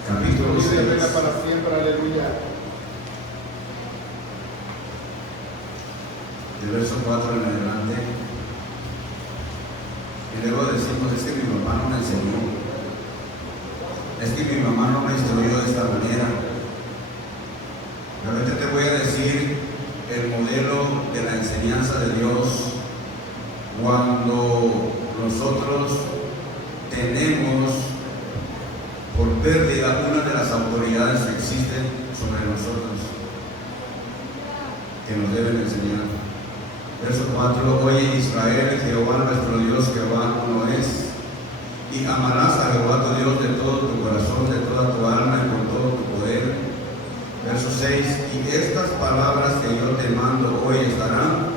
Capítulo Dios 6. reina para siempre, aleluya. Del verso 4 en adelante. Y luego decimos: es que mi papá no me enseñó, es que mi mamá no me instruyó de esta manera. Realmente te voy a decir el modelo de la enseñanza de Dios cuando nosotros tenemos por pérdida una de las autoridades que existen sobre nosotros, que nos deben enseñar. Verso 4: oye Israel, Jehová nuestro Dios, Jehová uno es, y amarás a Jehová tu Dios de todo tu corazón, de toda tu alma y con todo tu poder. Verso 6: y estas palabras que yo te mando hoy estarán.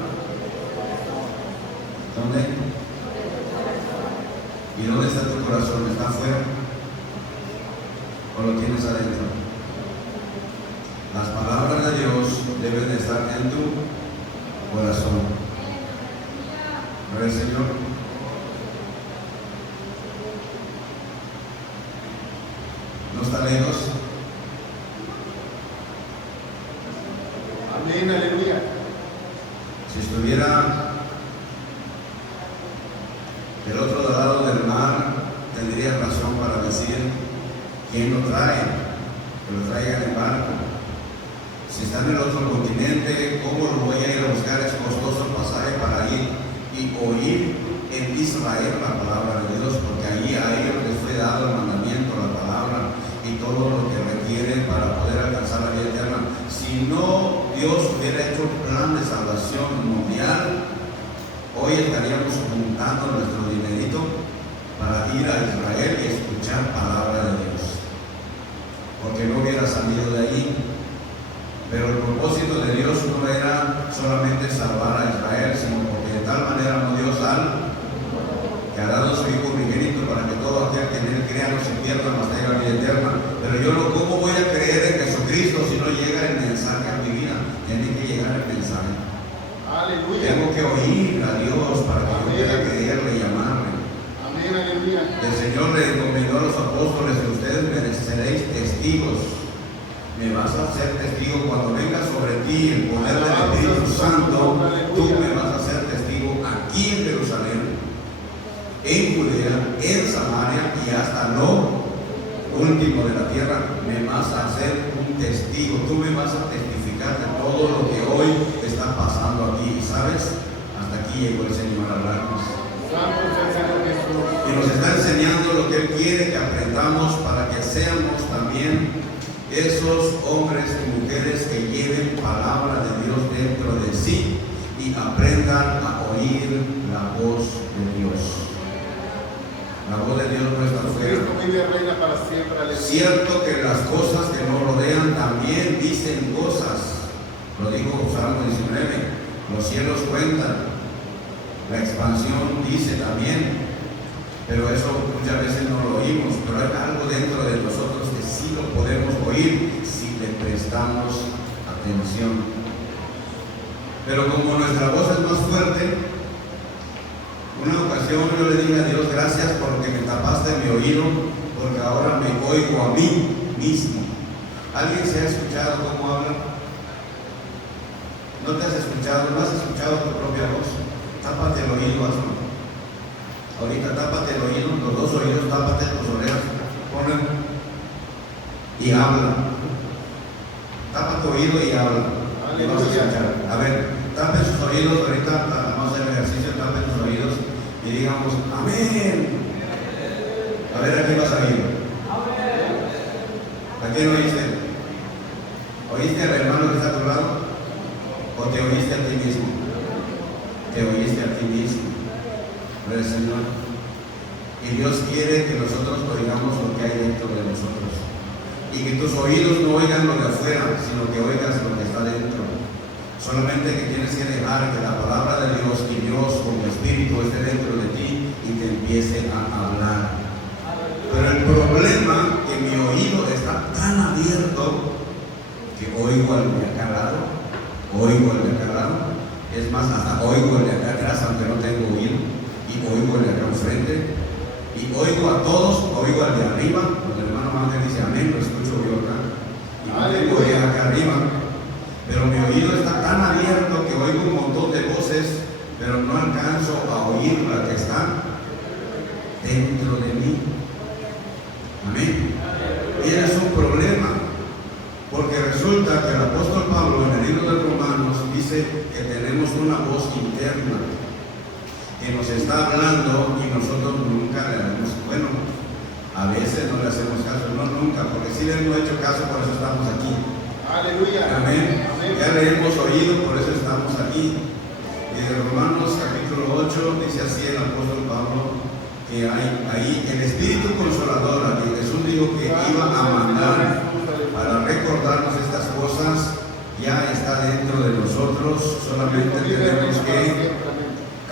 ¿Dónde? ¿Y dónde está tu corazón? ¿Está afuera o lo tienes adentro? Las palabras de Dios deben de estar en tu corazón. Gloria al Señor. ¿No está lejos? Amén, aleluya. Si estuviera del otro lado del mar, tendría razón para decir quién lo trae, que lo traiga en el barco. Si está en el otro continente, ¿cómo lo voy a ir a buscar? Es costoso el pasaje para ir y oír en Israel la palabra de Dios, porque allí a ellos les fue dado el mandamiento, la palabra y todo lo que requiere para poder alcanzar la vida eterna. Si no Dios hubiera hecho un plan de salvación mundial, hoy estaríamos juntando nuestro dinerito para ir a Israel y escuchar palabra de Dios, porque no hubiera salido de allí. Pero el propósito de Dios no era solamente salvar a Israel, sino porque de tal manera amó Dios al que ha dado su Hijo unigénito para que todo aquel que en él crea no se pierda, mas tenga vida eterna. Pero yo no, ¿cómo voy a creer en Jesucristo si no llega el mensaje a mi vida? Tiene que llegar el mensaje. Aleluya. Tengo que oír a Dios para que yo pueda creerle y llamarle. Amén, aleluya. El Señor le encomendó a los apóstoles: ustedes me seréis testigos. Me vas a ser testigo cuando venga sobre ti el poder del Espíritu Santo. Tú me vas a ser testigo aquí en Jerusalén, en Judea, en Samaria y hasta lo último de la tierra. Me vas a ser un testigo. Tú me vas a testificar de todo lo que hoy está pasando aquí. Y sabes, hasta aquí llegó el Señor a hablarnos. Santo es el Señor Jesús. Y nos está enseñando lo que Él quiere que aprendamos para que seamos también esos hombres y mujeres que lleven palabra de Dios dentro de sí y aprendan a oír la voz de Dios. La voz de Dios no está fuera. Cristo vive y reina para siempre. Aleluya. Cierto que las cosas que nos rodean también dicen cosas. Lo dijo Salmo 19. Los cielos cuentan. La expansión dice también. Pero eso muchas veces no lo oímos. Pero hay algo dentro de nosotros que sí lo podemos oír si le prestamos atención. Pero como nuestra voz es más fuerte, una ocasión yo le dije a Dios: gracias porque me tapaste mi oído, porque ahora me oigo a mí mismo. ¿Alguien se ha escuchado cómo habla? ¿No te has escuchado? ¿No has escuchado tu propia voz? Tápate el oído, hazlo. Ahorita tápate el oído, los dos oídos, tápate tus orejas, ponle y habla. Tapa tu oído y habla. Y vas a escuchar. A ver, tapen sus oídos, ahorita vamos a hacer el ejercicio, tapen sus oídos y digamos amén. A ver, ¿a quién vas a oír? ¿A quién oíste? ¿Oíste al hermano que está a tu lado? ¿O te oíste a ti mismo? Te oíste a ti mismo. Del Señor. Y Dios quiere que nosotros oigamos lo que hay dentro de nosotros. Y que tus oídos no oigan lo de afuera, sino que oigas lo que está dentro. Solamente que tienes que dejar que la palabra de Dios y Dios como Espíritu esté dentro de ti y te empiece a hablar. Pero el problema es que mi oído está tan abierto que oigo al de acá al lado, oigo al de acá al lado. Es más, hasta oigo al de acá atrás, aunque no tengo oído. Y oigo el de acá enfrente, y oigo a todos, oigo al de arriba. Cuando el hermano Ángel dice amén, lo escucho yo acá, y no tengo oído acá arriba, pero mi oído está tan abierto que oigo un montón de voces, pero no alcanzo a oír la que está dentro de mí. Amén. Y es un problema, porque resulta que el apóstol Pablo en el libro de Romanos dice que tenemos una voz interna que nos está hablando y nosotros nunca le damos, bueno, a veces no le hacemos caso, no nunca, porque si le hemos hecho caso, por eso estamos aquí. Aleluya. Amén. Amén. Ya le hemos oído, por eso estamos aquí. Y de Romanos capítulo 8 dice así el apóstol Pablo, que hay ahí el Espíritu Consolador, a quien Jesús dijo que iba a mandar para recordarnos estas cosas, ya está dentro de nosotros. Solamente tenemos que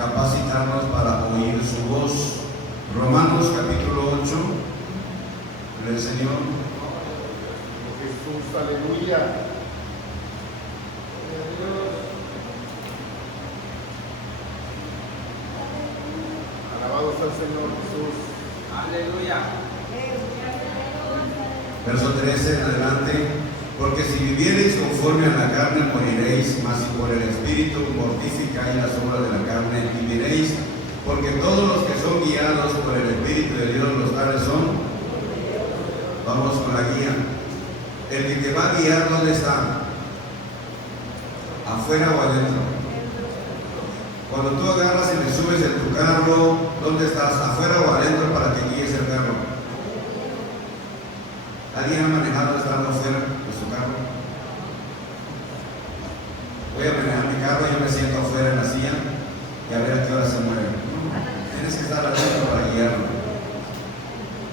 capacitarnos para oír su voz. Romanos capítulo 8 del Señor. Jesús, aleluya. Alabado sea el Señor Jesús. Aleluya. Verso 13 en adelante. Porque si viviereis conforme a la carne moriréis, mas si por el Espíritu mortificáis las obras de la carne viviréis. porque todos los que son guiados por el Espíritu de Dios, los tales son. Vamos con la guía. El que te va a guiar, ¿dónde está? ¿Afuera o adentro? Cuando tú agarras y te subes en tu carro, ¿dónde estás? ¿Afuera o adentro para que guíes el carro? ¿Alguien ha manejado estando afuera de su carro? Voy a manejar mi carro, yo me siento afuera en la silla y a ver a qué hora se mueve. Tienes que estar adentro para guiarlo.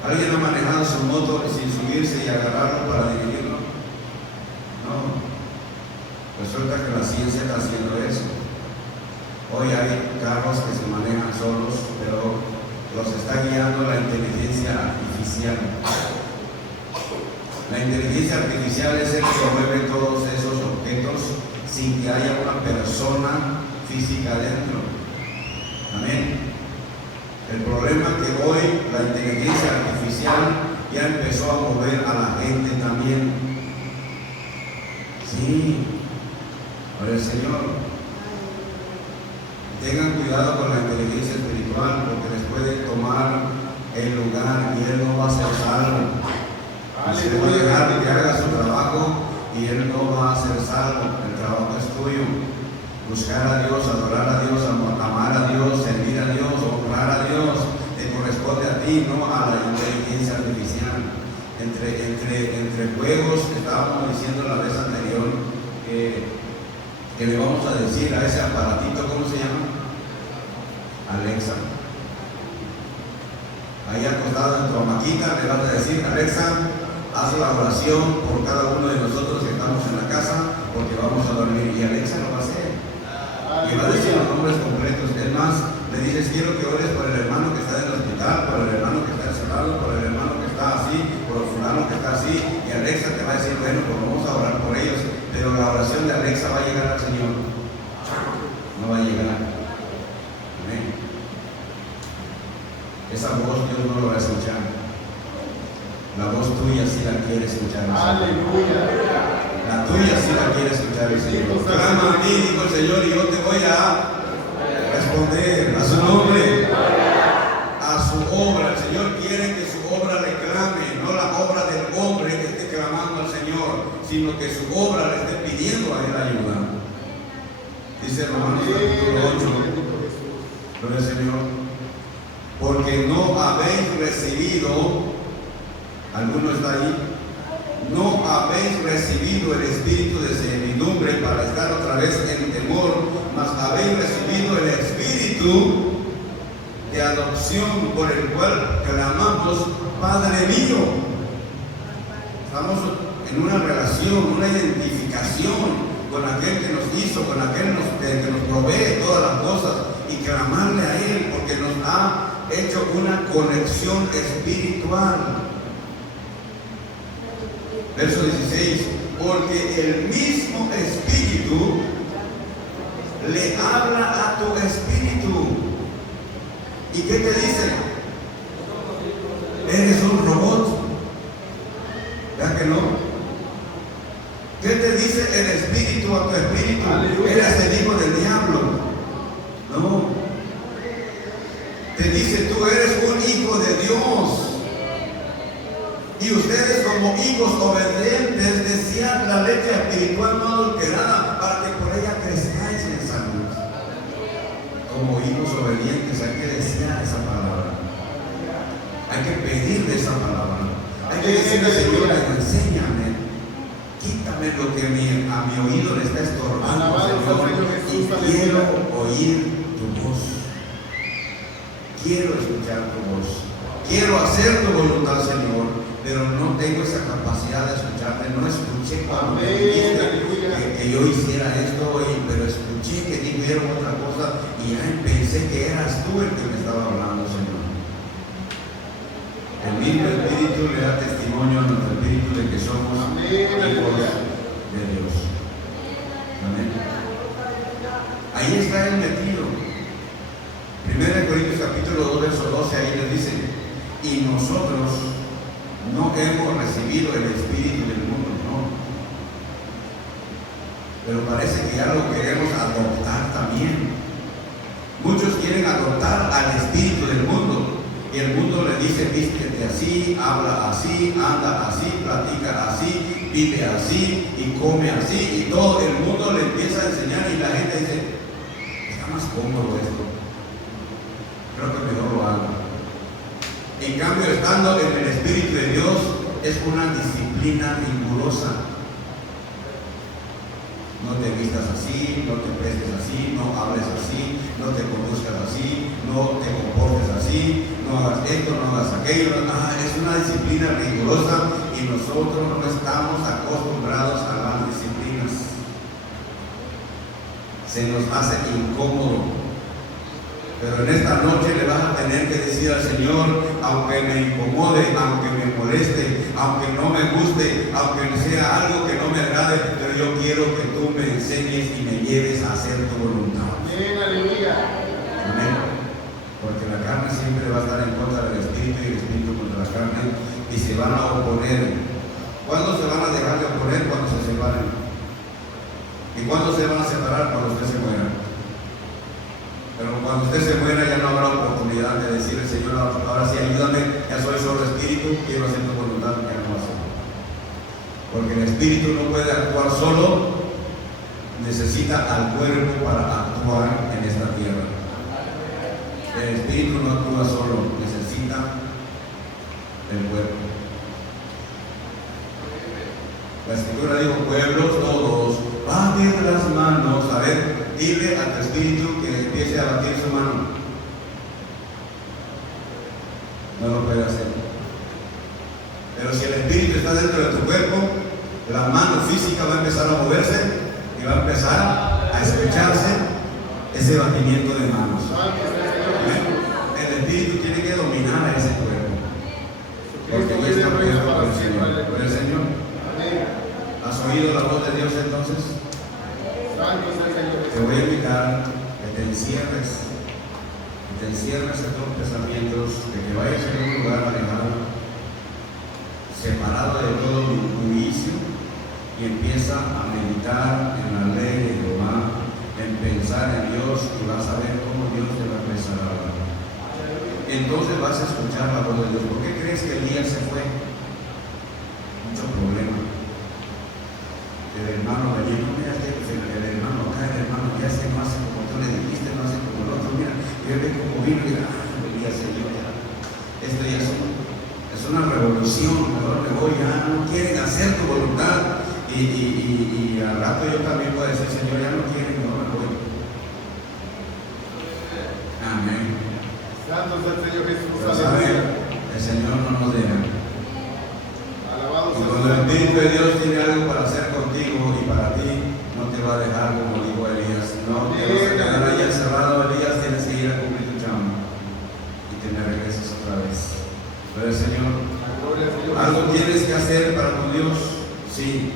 ¿Alguien ha manejado su moto sin subirse y agarrarlo para dirigirlo? No. Resulta que la ciencia está haciendo eso. Hoy hay carros que se manejan solos, pero los está guiando la inteligencia artificial. La inteligencia artificial es el que mueve todos esos objetos sin que haya una persona física dentro. Amén. El problema es que hoy la inteligencia artificial ya empezó a mover a la gente también. Sí, por el Señor. Tengan cuidado con la inteligencia espiritual porque les puede tomar el lugar y él no va a ser salvo. Se va a dejar que haga su trabajo y él no va a ser salvo. El trabajo es tuyo. Buscar a Dios, adorar a Dios, amar a Dios, servir a Dios, honrar a Dios, te corresponde a ti, no a la inteligencia artificial. Entre juegos, estábamos diciendo la vez anterior que le vamos a decir a ese aparatito, ¿cómo se llama? Alexa. Ahí acostado en tu hamaquita le vas a decir: Alexa, haz la oración por cada uno de nosotros que estamos en la casa porque vamos a dormir. Y Alexa lo va a hacer. Y va a decir los nombres completos. Es más, le dices: quiero que ores por el hermano que está en el hospital, por el hermano que está encerrado, por el hermano que está así, por el fulano que está así. Y Alexa te va a decir: bueno, pues vamos a orar por ellos. Pero la oración de Alexa va a llegar al Señor. No va a llegar. Amén. Esa voz Dios no lo va a escuchar. La voz tuya sí la quiere escuchar. Aleluya. La tuya sí la quiere escuchar el Señor. Clama a mí, dijo el Señor, y yo te voy a responder a su nombre, a su obra. El Señor quiere que su obra le clame, no la obra del hombre que esté clamando al Señor, sino que su obra le esté pidiendo a él ayuda. Dice Romanos capítulo 8, gloria al Señor, porque no habéis recibido, ¿alguno está ahí? No habéis recibido el espíritu de servidumbre para estar otra vez en temor, mas habéis recibido el espíritu de adopción por el cual clamamos: Padre mío. Estamos en una relación, una identificación con aquel que nos hizo, con aquel que nos provee todas las cosas, y clamarle a él porque nos ha hecho una conexión espiritual. Verso 16, porque el mismo Espíritu le habla a tu espíritu. ¿Y qué te dice? ¿Eres un robot? ¿Verdad que no? ¿Qué te dice el Espíritu a tu espíritu? Eres el hijo del diablo. No. Te dice: tú eres un hijo de Dios. Y ustedes, como hijos obedientes, desean la leche espiritual no adulterada para que por ella crezcáis en salud. Como hijos obedientes hay que desear esa palabra. Hay que pedirle esa palabra. Hay que decirle: Señor, enséñame. Quítame lo que a mi oído le está estorbando, Señor, y quiero oír tu voz. Quiero escuchar tu voz. Quiero hacer tu voluntad, Señor. Pero no tengo esa capacidad de escucharte. No escuché cuando me dijiste que yo hiciera esto, pero escuché que dijeron otra cosa y ya pensé que eras tú el que me estaba hablando, Señor. El mismo Espíritu le da testimonio a nuestro espíritu de que somos hijos de Dios. Amén. Ahí está él metido. 1 Corintios capítulo 2, verso 12, ahí le dice: y nosotros no hemos recibido el espíritu del mundo, no. Pero parece que ya lo queremos adoptar también. Muchos quieren adoptar al espíritu del mundo. Y el mundo le dice, vístete así, habla así, anda así, platica así, vive así y come así. Y todo el mundo le empieza a enseñar y la gente dice, está más cómodo esto. Creo que mejor lo hago. En cambio, estando en el Espíritu de Dios, es una disciplina rigurosa. No te vistas así, no te prestes así, no hables así, no te conduzcas así, no te comportes así, no hagas esto, no hagas aquello. Es una disciplina rigurosa y nosotros no estamos acostumbrados a las disciplinas. Se nos hace incómodo. Pero en esta noche le vas a tener que decir al Señor, aunque me incomode, aunque me moleste, aunque no me guste, aunque sea algo que no me agrade, pero yo quiero que tú me enseñes y me lleves a hacer tu voluntad. Amén, aleluya. Amén. Porque la carne siempre va a estar en contra del Espíritu y el Espíritu contra la carne y se van a oponer. ¿Cuándo se van a dejar de oponer? Cuando se separen. ¿Y cuándo se van a separar? Cuando usted se muera. Pero cuando usted se muera ya no habrá oportunidad de decirle, Señor, ahora sí ayúdame, ya soy solo espíritu, quiero hacer tu voluntad, ya no va a ser. Porque el espíritu no puede actuar solo, necesita al cuerpo para actuar en esta tierra. El espíritu no actúa solo, necesita el cuerpo. La escritura dijo, pueblos todos, bajen las manos. A ver, dile a tu espíritu que empiece a batir su mano. No lo puede hacer. Pero si el espíritu está dentro de tu cuerpo, la mano física va a empezar a moverse y va a empezar a escucharse ese batimiento de manos. El espíritu tiene que dominar a ese cuerpo. Porque ya está puesto por el Señor. Por el Señor. ¿Has oído la voz de Dios entonces? Te voy a invitar que te encierres de tus pensamientos, de que vayas a un lugar alejado, separado de todo tu vicio, y empieza a meditar en la ley de Jehová, en pensar en Dios, y vas a ver cómo Dios te va a empezar a hablar. Entonces vas a escuchar la voz de Dios. ¿Por qué crees que Elías se fue? Mucho problema. El hermano venía, no mira, el hermano acá, el hermano ya hace, no hace como tú le dijiste, no hace como el otro, mira, y él ve como vino y dice, venía Señor, ya. Esto ya es una revolución, mejor me voy, ya no quieren hacer tu voluntad, y al rato yo también puedo decir, Señor, ya no quieren, mejor me voy. Amén. Santo es el Señor Jesús. Pero sabe, el Señor no nos deja. Alabado Y sea cuando el Espíritu de Dios tiene algo para hacer contigo y para ti, no te va a dejar como dijo Elías. No te vas a quedar ahí encerrado, Elías, tienes que ir a cumplir tu chamba y te me regresas otra vez. Pero Señor, algo tienes que hacer para tu Dios. Sí,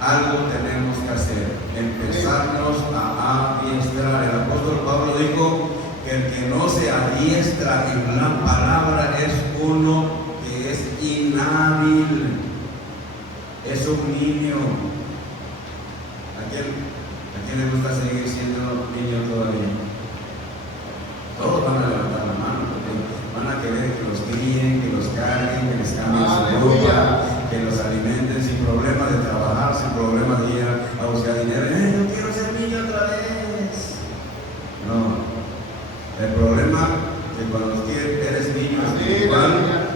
algo tenemos que hacer. Empezarnos a adiestrar. El apóstol Pablo dijo que el que no se adiestra en la palabra es uno que es inhábil. Es un niño. ¿A quién le gusta seguir siendo niño todavía? Todos van a levantar la mano, porque van a querer que los críen, que los carguen, que les cambien su ropa, que los alimenten sin problema de trabajar, sin problema de ir a buscar dinero. Yo quiero ser niño otra vez. No. El problema es que cuando eres niño espiritual,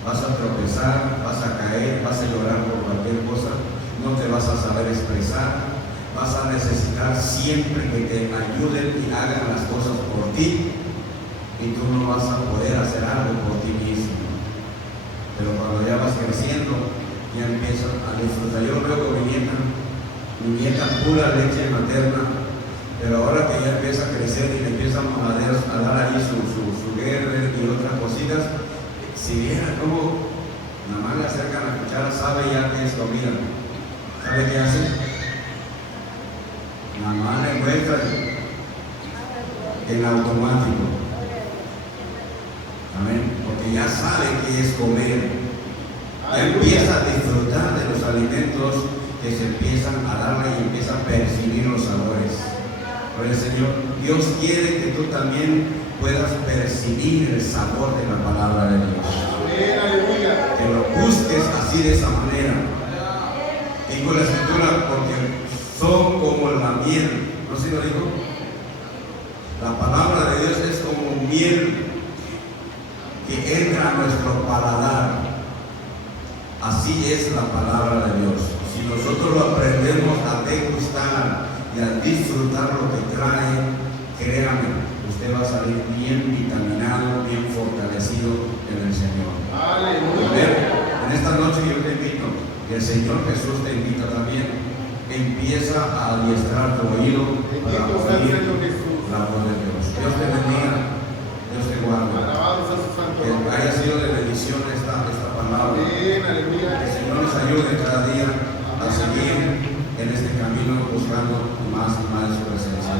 vas a tropezar, vas a caer, vas a llorar por cualquier cosa, no te vas a saber expresar, vas a necesitar siempre que te ayuden y hagan las cosas por ti, y tú no vas a poder hacer algo por ti mismo. Pero cuando ya vas creciendo, ya empiezas a disfrutar. Yo veo con mi nieta pura leche materna, pero ahora que ya empieza a crecer y le empiezan a dar ahí su Gerber y otras cositas, si viera cómo nada más le acercan la cuchara, sabe ya que es comida. ¿Sabe qué hace? Nada más le muestra en automático. Amén. Porque ya sabe qué es comer. Ya empieza a disfrutar de los alimentos que se empiezan a darle y empieza a percibir los sabores. Por el Señor. Dios quiere que tú también puedas percibir el sabor de la palabra de Dios. Amén, aleluya. Que lo busques así de esa manera. Dijo la Escritura, porque son como la miel. ¿No sé si lo dijo? La palabra de Dios es como miel que entra a nuestro paladar. Así es la palabra de Dios. Si nosotros lo aprendemos a degustar y a disfrutar lo que trae, créame, usted va a salir bien vitaminado, bien fortalecido en el Señor. Aleluya. En esta noche yo te invito, y el Señor Jesús te invita también. Empieza a adiestrar tu oído para oír la voz de Dios. Dios te bendiga, Dios te guarde. Que haya sido de bendición esta palabra. Amén, aleluya. Que el Señor nos ayude cada día a seguir en este camino buscando más y más su presencia.